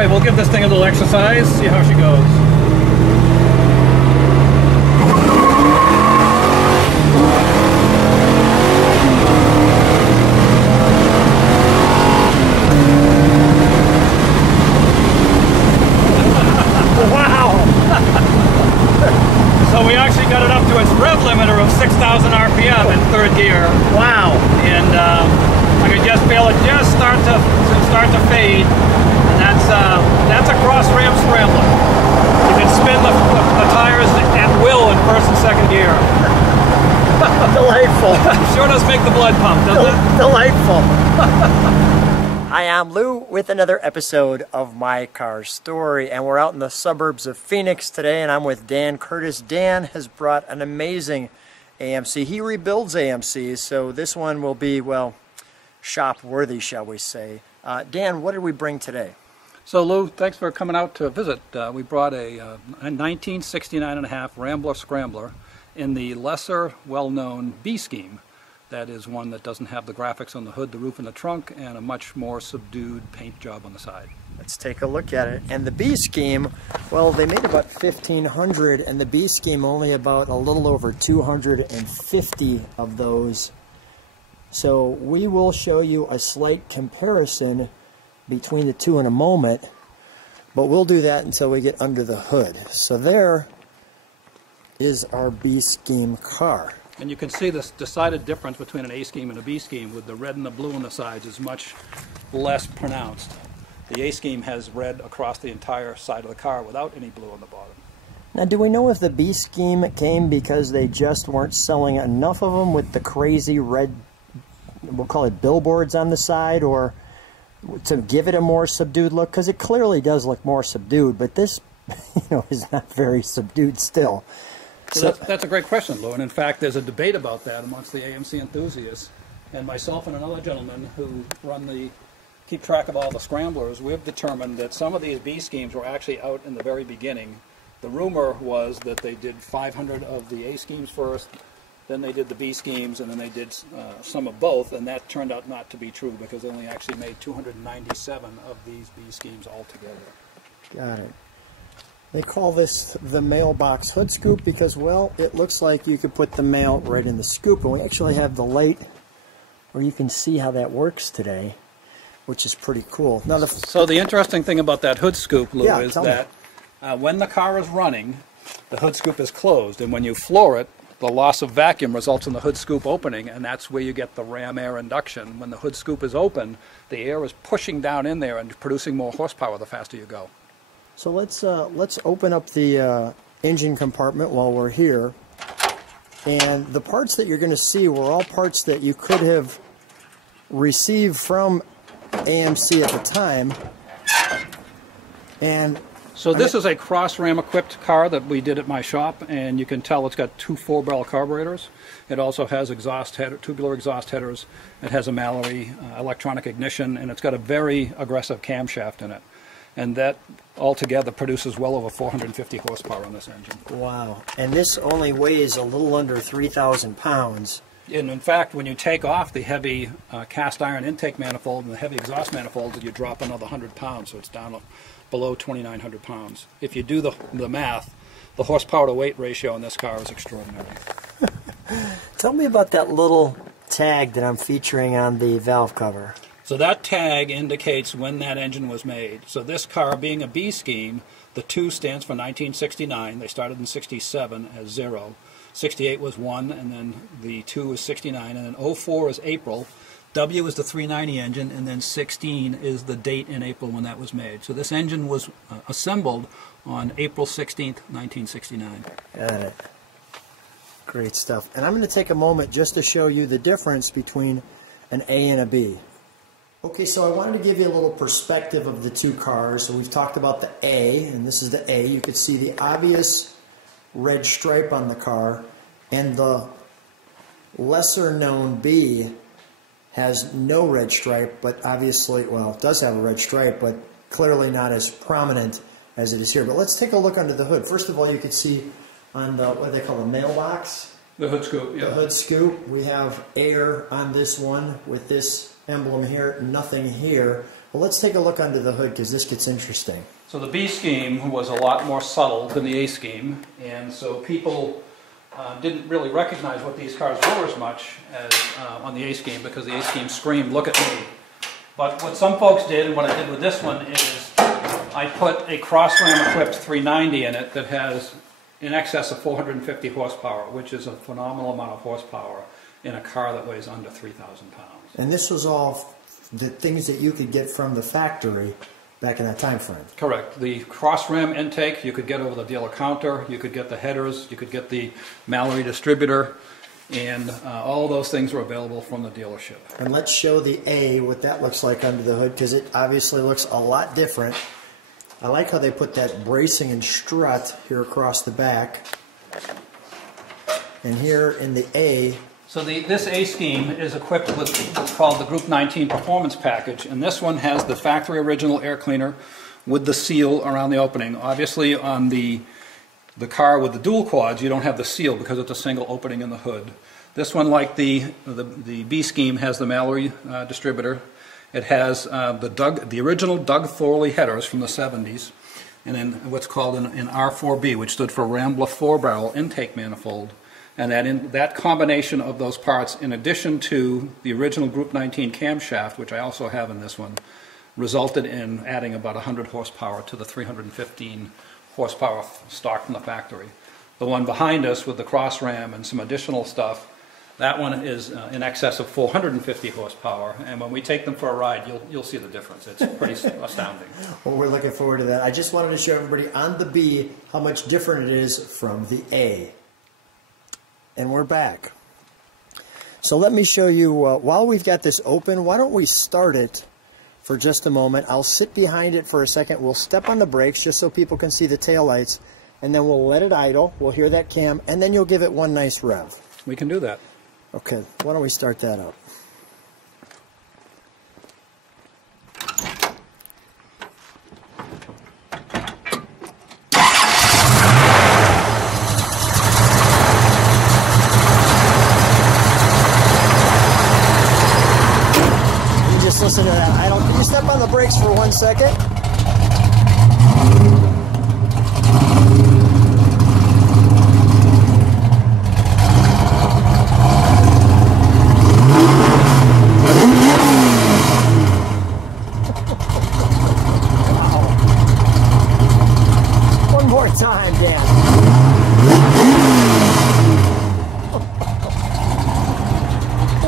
right, we'll give this thing a little exercise, see how she goes. So we actually got it up to its rev limiter of 6,000 RPM in third gear. Wow! And I could just feel it just start to fade, and that's a cross ram scrambler. You can spin the tires at will in first and second gear. Delightful. Sure does make the blood pump, doesn't it? Delightful. Hi, I'm Lou with another episode of My Car Story, and we're out in the suburbs of Phoenix today, and I'm with Dan Curtis. Dan has brought an amazing AMC. He rebuilds AMCs, so this one will be, well, shop-worthy, shall we say. Dan, what did we bring today? So Lou, thanks for coming out to visit. We brought a 1969.5 Rambler Scrambler in the lesser well-known B scheme. That is one that doesn't have the graphics on the hood, the roof, and the trunk, and a much more subdued paint job on the side. Let's take a look at it. And the B scheme, well, they made about 1,500, and the B scheme only about a little over 250 of those. So we will show you a slight comparison between the two in a moment, but we'll do that until we get under the hood. So there is our B scheme car. And you can see this decided difference between an A scheme and a B scheme, with the red and the blue on the sides is much less pronounced. The A scheme has red across the entire side of the car without any blue on the bottom. Now, do we know if the B scheme came because they just weren't selling enough of them with the crazy red, we'll call it billboards on the side, or to give it a more subdued look? Because it clearly does look more subdued, but this, is not very subdued still. So that's a great question, Lou, and in fact there's a debate about that amongst the AMC enthusiasts, and myself and another gentleman who keep track of all the scramblers. We've determined that some of these B schemes were actually out in the very beginning. The rumor was that they did 500 of the A schemes first, then they did the B schemes, and then they did some of both, and that turned out not to be true because they only actually made 297 of these B schemes altogether. Got it. They call this the mailbox hood scoop because, well, it looks like you could put the mail right in the scoop, and we actually have the light where you can see how that works today, which is pretty cool. Now, so the interesting thing about that hood scoop, Lou, is that when the car is running, the hood scoop is closed, and when you floor it, the loss of vacuum results in the hood scoop opening, and that's where you get the ram air induction. When the hood scoop is open, the air is pushing down in there and producing more horsepower the faster you go. So let's open up the engine compartment while we're here, and the parts that you're going to see were all parts that you could have received from AMC at the time. And so this is a cross-ram equipped car that we did at my shop, and you can tell it's got two 4-barrel carburetors. It also has tubular exhaust headers. It has a Mallory electronic ignition, and it's got a very aggressive camshaft in it. And that altogether produces well over 450 horsepower on this engine. Wow. And this only weighs a little under 3,000 pounds. And in fact, when you take off the heavy cast iron intake manifold and the heavy exhaust manifold, you drop another 100 pounds, so it's down below 2,900 pounds. If you do the math, the horsepower to weight ratio in this car is extraordinary. Tell me about that little tag that I'm featuring on the valve cover. So that tag indicates when that engine was made. So this car, being a B scheme, the 2 stands for 1969. They started in 67 as 0. 68 was 1, and then the 2 is 69, and then 04 is April. W is the 390 engine, and then 16 is the date in April when that was made. So this engine was assembled on April 16th, 1969. Got it. Great stuff. And I'm going to take a moment just to show you the difference between an A and a B. Okay, so I wanted to give you a little perspective of the two cars. So we've talked about the A, and this is the A. You could see the obvious red stripe on the car, and the lesser known B has no red stripe, but obviously, well, it does have a red stripe, but clearly not as prominent as it is here. But let's take a look under the hood. First of all, you can see on the, what they call the mailbox, The hood scoop, yeah. The hood scoop. We have air on this one with this emblem here, nothing here. Well, let's take a look under the hood because this gets interesting. So the B scheme was a lot more subtle than the A scheme, and so people didn't really recognize what these cars were as much as on the A scheme, because the A scheme screamed, "Look at me." But what some folks did, and what I did with this one, is I put a cross-ram equipped 390 in it that has in excess of 450 horsepower, which is a phenomenal amount of horsepower in a car that weighs under 3,000 pounds. And this was all the things that you could get from the factory back in that time frame. Correct. The cross-ram intake you could get over the dealer counter, you could get the headers, you could get the Mallory distributor, and all those things were available from the dealership. And let's show the A, what that looks like under the hood, because it obviously looks a lot different. I like how they put that bracing and strut here across the back. And here in the A. So this A scheme is equipped with what's called the Group 19 Performance Package, and this one has the factory original air cleaner with the seal around the opening. Obviously on the car with the dual quads, you don't have the seal because it's a single opening in the hood. This one, like the B scheme, has the Mallory distributor. It has the original Doug Thorley headers from the 70s, and then what's called an R4B, which stood for Rambler 4-barrel intake manifold. And that combination of those parts, in addition to the original Group 19 camshaft, which I also have in this one, resulted in adding about 100 horsepower to the 315 horsepower stock from the factory. The one behind us with the cross ram and some additional stuff, that one is in excess of 450 horsepower, and when we take them for a ride, you'll see the difference. It's pretty astounding. Well, we're looking forward to that. I just wanted to show everybody on the B how much different it is from the A. And we're back. So let me show you, while we've got this open, why don't we start it for just a moment. I'll sit behind it for a second. We'll step on the brakes just so people can see the taillights, and then we'll let it idle. We'll hear that cam, and then you'll give it one nice rev. We can do that. Okay, why don't we start that up? Listen to that idle. Can you step on the brakes for 1 second? One more time, Dan.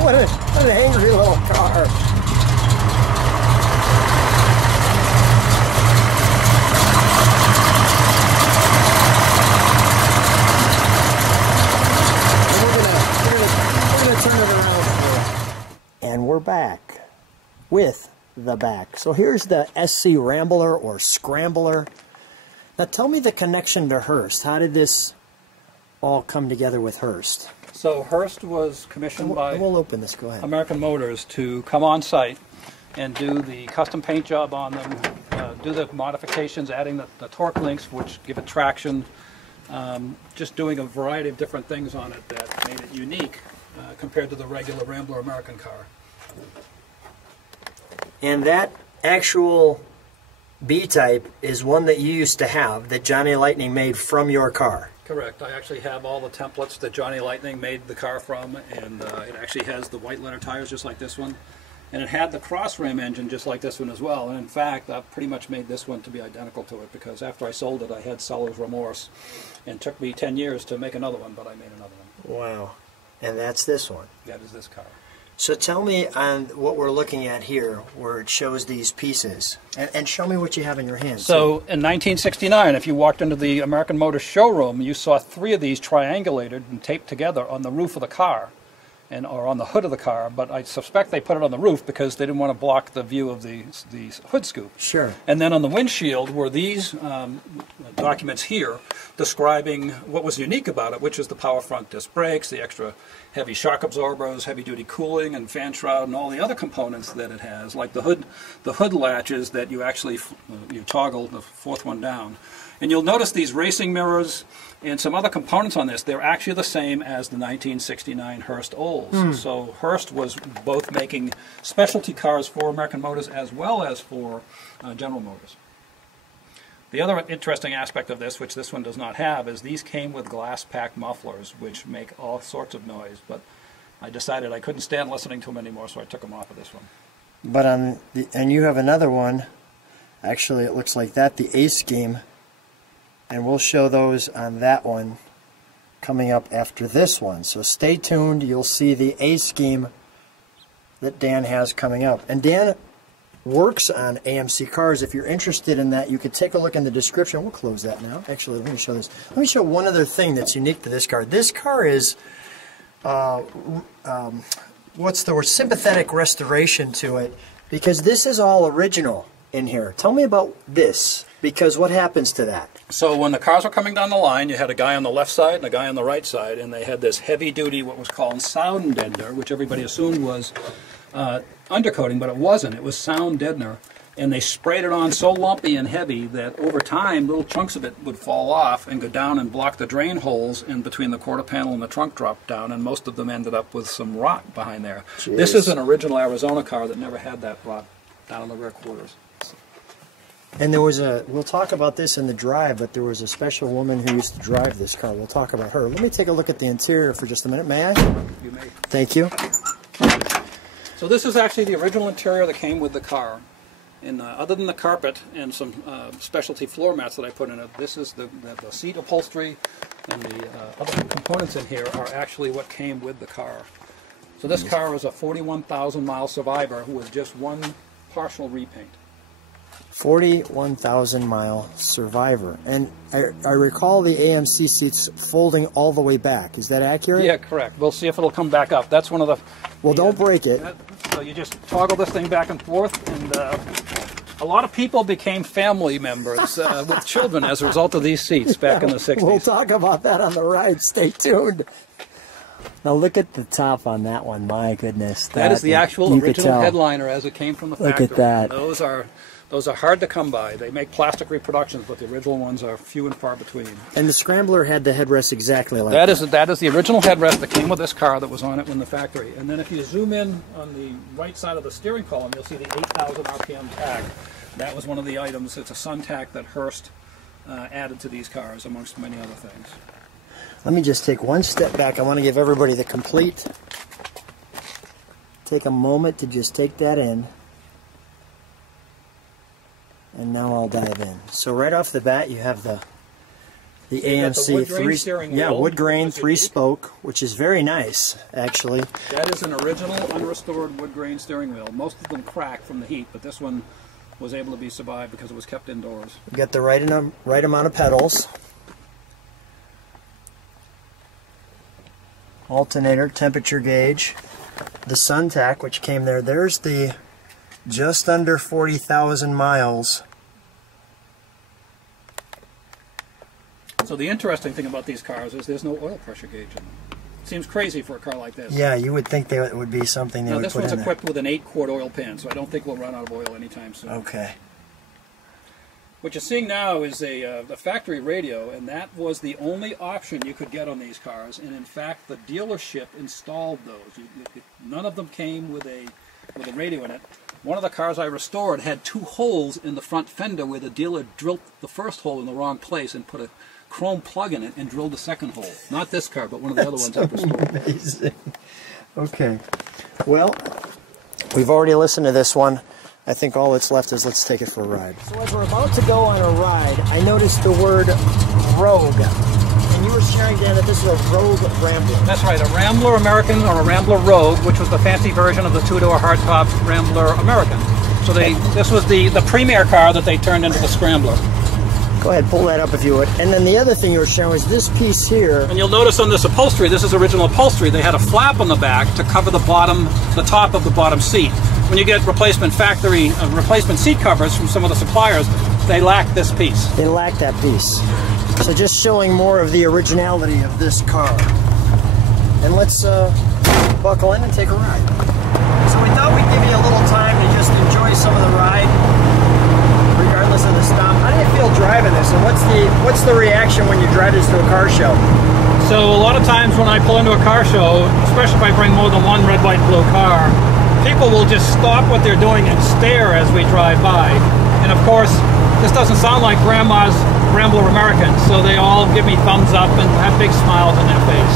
What an angry little car. And we're back with the back. So here's the SC Rambler or Scrambler. Now tell me the connection to Hurst. How did this all come together with Hurst? So Hurst was commissioned by we'll open this. Go ahead. American Motors to come on site and do the custom paint job on them, do the modifications, adding the torque links which give it traction, just doing a variety of different things on it that made it unique compared to the regular Rambler American car. And that actual B-type is one that you used to have that Johnny Lightning made from your car. Correct. I actually have all the templates that Johnny Lightning made the car from, and it actually has the white letter tires just like this one. And it had the cross ram engine just like this one as well. And in fact, I've pretty much made this one to be identical to it, because after I sold it, I had seller's remorse. And it took me 10 years to make another one, but I made another one. Wow. And that's this one. That is this car. So tell me on what we're looking at here, where it shows these pieces, and show me what you have in your hands. So in 1969, if you walked into the American Motors showroom, you saw 3 of these triangulated and taped together on the roof of the car, or on the hood of the car. But I suspect they put it on the roof because they didn't want to block the view of the hood scoop. Sure. And then on the windshield were these documents here describing what was unique about it, which is the power front disc brakes, the extra heavy shock absorbers, heavy-duty cooling, and fan shroud, and all the other components that it has, like the hood latches that you actually you toggle the 4th one down. And you'll notice these racing mirrors and some other components on this, they're actually the same as the 1969 Hurst Olds. So Hurst was both making specialty cars for American Motors as well as for General Motors. The other interesting aspect of this, which this one does not have, is these came with glass pack mufflers, which make all sorts of noise. But I decided I couldn't stand listening to them anymore, so I took them off of this one. But and you have another one. Actually, it looks like that, the A scheme. And we'll show those on that one coming up after this one. So stay tuned. You'll see the A scheme that Dan has coming up. And Dan works on AMC cars. If you're interested in that, you could take a look in the description. We'll close that now. Actually, let me show this. Let me show one other thing that's unique to this car. This car is, what's the word, sympathetic restoration to it, because this is all original in here. Tell me about this, because what happens to that? So when the cars were coming down the line, you had a guy on the left side and a guy on the right side, and they had this heavy-duty, what was called sound deadener, which everybody assumed was undercoating, but it wasn't. It was sound deadener, and they sprayed it on so lumpy and heavy that over time, little chunks of it would fall off and go down and block the drain holes in between the quarter panel and the trunk drop down, and most of them ended up with some rot behind there. Jeez. This is an original Arizona car that never had that rot down in the rear quarters. And there was we'll talk about this in the drive, but there was a special woman who used to drive this car. We'll talk about her. Let me take a look at the interior for just a minute. May I? You may. Thank you. So this is actually the original interior that came with the car. And other than the carpet and some specialty floor mats that I put in it, this is the seat upholstery, and the other components in here are actually what came with the car. So this car is a 41,000-mile survivor who was just one partial repaint. 41,000-mile survivor. And I recall the AMC seats folding all the way back. Is that accurate? Yeah, correct. We'll see if it'll come back up. That's one of the... Well, don't break it. So you just toggle this thing back and forth, and a lot of people became family members with children as a result of these seats back in the 60s. We'll talk about that on the ride. Stay tuned. Now look at the top on that one. My goodness. That is the actual original headliner as it came from the factory. Look at that. Those are hard to come by. They make plastic reproductions, but the original ones are few and far between. And the Scrambler had the headrest exactly like that. That is the original headrest that came with this car that was on it in the factory. And then if you zoom in on the right side of the steering column, you'll see the 8,000 RPM tach. That was one of the items. It's a sun tach that Hurst added to these cars, amongst many other things. Let me just take one step back. I want to give everybody the complete. Take a moment to just take that in. And now I'll dive in. So right off the bat, you have the AMC wood grain 3-spoke, which is very nice, actually. That is an original unrestored wood grain steering wheel. Most of them crack from the heat, but this one was able to be survived because it was kept indoors. You got the right amount of pedals. Alternator, temperature gauge, the sun tach, which came there. There's the just under 40,000 miles. So the interesting thing about these cars is there's no oil pressure gauge in them. Seems crazy for a car like this. Yeah, you would think it would be something they would put in there. This one's equipped with an 8-quart oil pan, so I don't think we'll run out of oil anytime soon. Okay. What you're seeing now is a factory radio, and that was the only option you could get on these cars. And in fact, the dealership installed those. None of them came with a radio in it. One of the cars I restored had 2 holes in the front fender where the dealer drilled the first hole in the wrong place and put a chrome plug in it and drilled the second hole. Not this car, but one of the other ones I've restored. Amazing. Okay. Well, we've already listened to this one. I think all that's left is let's take it for a ride. So as we're about to go on a ride, I noticed the word Rogue. And you were sharing, Dan, that this is a Rogue Rambler. That's right, a Rambler American or a Rambler Rogue, which was the fancy version of the 2-door hardtop Rambler American. So this was the premier car that they turned into the Scrambler. Go ahead, pull that up if you would. And then the other thing you were showing is this piece here. And you'll notice on this upholstery, this is original upholstery, they had a flap on the back to cover the top of the bottom seat. When you get replacement seat covers from some of the suppliers, they lack this piece. They lack that piece. So just showing more of the originality of this car. And let's buckle in and take a ride. So we thought we'd give you a little time to just enjoy some of the ride, regardless of the stop. How do you feel driving this? And what's the what's the reaction when you drive this to a car show? So a lot of times when I pull into a car show, especially if I bring more than one red, white, and blue car, people will just stop what they're doing and stare as we drive by. And of course, this doesn't sound like Grandma's Rambler Americans, so they all give me thumbs up and have big smiles on their face.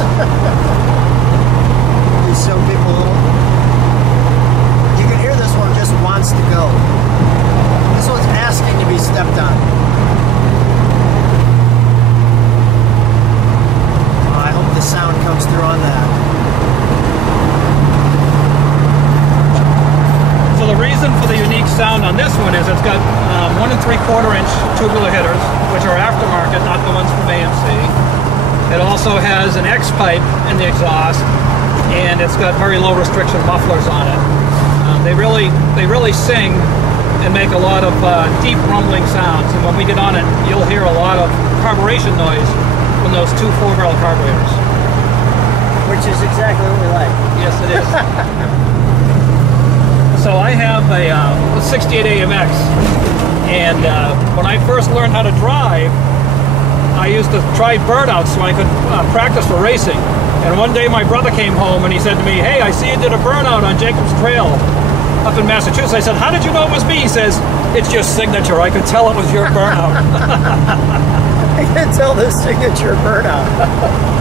You show people a little. You can hear this one just wants to go. This one's asking to be stepped on. I hope the sound comes through on that. So the reason for the unique sound on this one is it's got 1 3/4 inch tubular hitters, which are aftermarket, not the ones from AMC. It also has an X pipe in the exhaust, and it's got very low restriction mufflers on it. They really sing and make a lot of deep rumbling sounds, and when we get on it, you'll hear a lot of carburation noise from those two 4-barrel carburetors. Which is exactly what we like. Yes, it is. So I have a 68 AMX, and when I first learned how to drive, I used to try burnouts so I could practice for racing. And one day my brother came home and he said to me, "Hey, I see you did a burnout on Jacob's Trail up in Massachusetts." I said, "How did you know it was me?" He says, "It's your signature. I could tell it was your burnout." I can tell the signature burnout.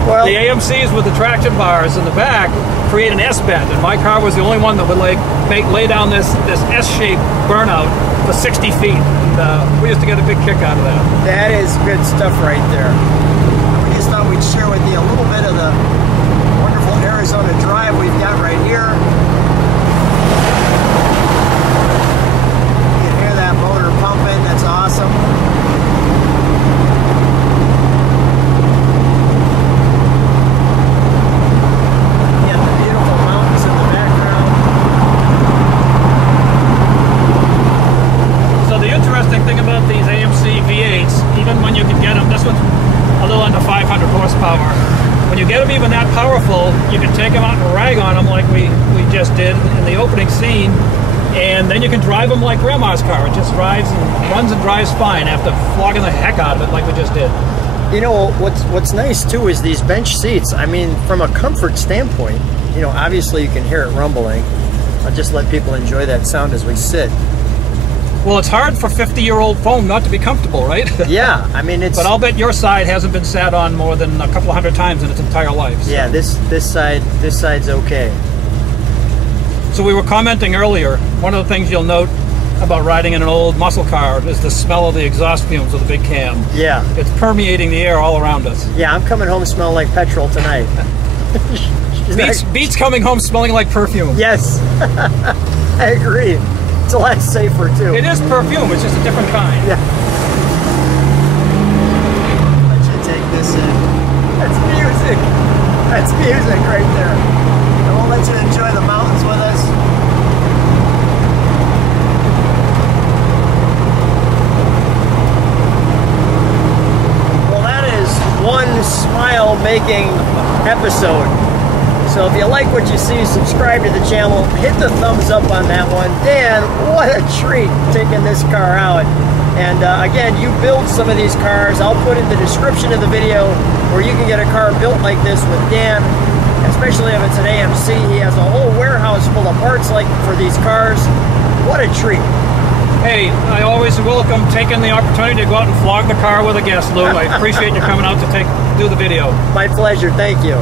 Well, the AMCs with the traction bars in the back create an S-bend, and my car was the only one that would lay down this S-shaped burnout for 60 feet. And, we used to get a big kick out of that. That is good stuff right there. We just thought we'd share with you a little bit of the wonderful Arizona drive we've got right here. You can hear that motor pumping. That's awesome. Thing about these AMC V8s, even when you can get them, this one's a little under 500 horsepower. When you get them even that powerful, you can take them out and rag on them like we just did in the opening scene, and then you can drive them like Grandma's car. It just drives and runs and drives fine after flogging the heck out of it like we just did. You know, what's nice too is these bench seats. I mean, from a comfort standpoint, you know, obviously you can hear it rumbling. I'll just let people enjoy that sound as we sit. Well, it's hard for 50-year-old foam not to be comfortable, right? Yeah, I mean it's. But I'll bet your side hasn't been sat on more than a couple of hundred times in its entire life. So. Yeah, this side's okay. So we were commenting earlier. One of the things you'll note about riding in an old muscle car is the smell of the exhaust fumes of the big cam. Yeah, it's permeating the air all around us. Yeah, I'm coming home smelling like petrol tonight. Beats coming home smelling like perfume. Yes, I agree. It's a lot safer too. It is perfume, it's just a different kind. Yeah. Let you take this in. That's music. That's music right there. And we'll let you enjoy the mountains with us. Well, that is one smile-making episode. So if you like what you see, subscribe to the channel, hit the thumbs up on that one. Dan, what a treat taking this car out. And again, you build some of these cars. I'll put in the description of the video where you can get a car built like this with Dan, especially if it's an AMC. He has a whole warehouse full of parts like for these cars. What a treat. Hey, I always welcome taking the opportunity to go out and flog the car with a guest, Lou. I appreciate you coming out to do the video. My pleasure, thank you.